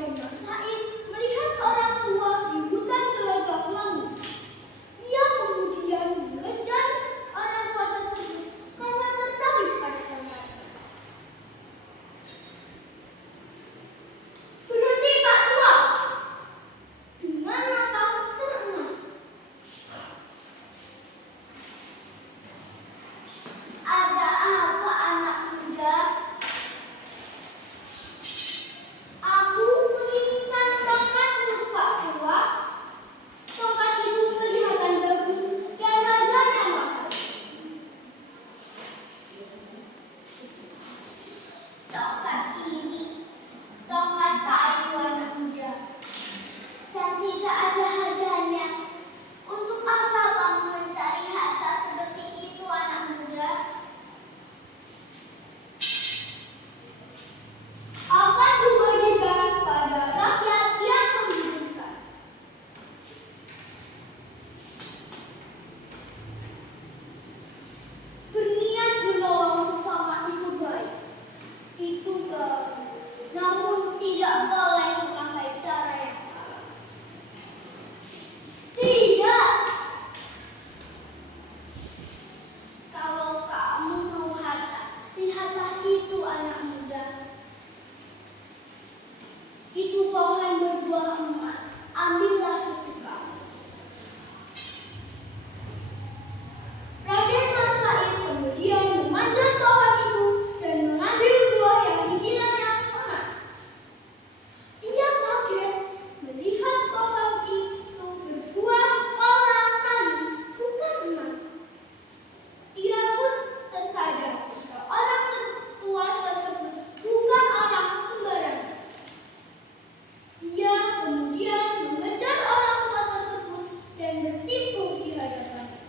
Raden Mas Said melihat orang tua di hutan Gelagap Langu. Ia kemudian mengejar orang tua tersebut karena tertarik pada tongkatnya. "Berhenti, Pak Tua!" dengan napas terengah. "Ada apa, anak muda?" "Aku menginginkan tongkatmu, Pak Tua. Tongkat itu kelihatan bagus dan harganya mahal." "Tongkat ini tongkat kayu, anak muda, dan tidak ada harganya. Untuk apa kamu mencari harta seperti itu, anak muda? Akan kubagikan pada rakyat yang membutuhkan." Berniat menolong sesama itu baik. Itu bagus, namun tidak boleh memakai cara yang salah. Tidak! Kalau kamu mau harta, lihatlah itu, anak muda. Itu pohon berbuah emas. Ambillah sesukamu. Raden Mas Said kemudian memanjat pohon itu dan mengambil buah yang dikiranya emas. Ia kaget melihat pohon itu berbuah kolang kaling, bukan emas. Ia pun tersadar jika orang tua tersebut bukan orang sembarangan. Ia kemudian mengejar orang tua tersebut dan bersimpuh di hadapannya.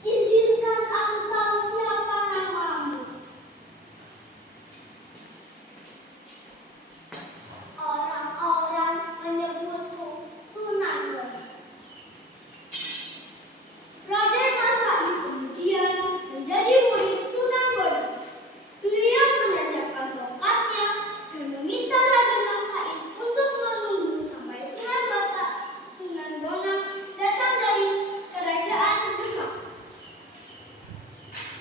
"Izinkan aku tahu siapa namamu?" "Orang-orang menyebutku Sunan Bonang." Raden Mas Said kemudian menjadi murid Sunan Bonang. Beliau menancapkan tongkatnya dan meminta Raden Mas Said untuk menunggu sampai Sunan Bonang datang dari kerajaan Demak.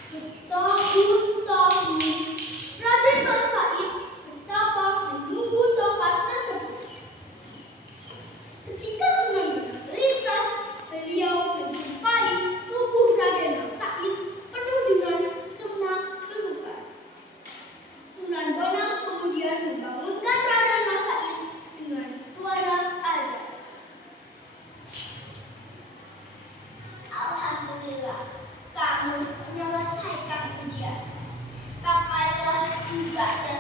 Bertahun-tahun Raden Mas Said betapa menunggu tongkat tersebut. Ketika Sunan Bonang melintas, beliau menjumpai tubuh Raden Mas Said penuh dengan semak belukar. Sunan Bonang kemudian membangunkan Raden Mas Said dengan suara azan. "Alhamdulillah, kamu menyelesaikan ujian. Pakailah jubah dan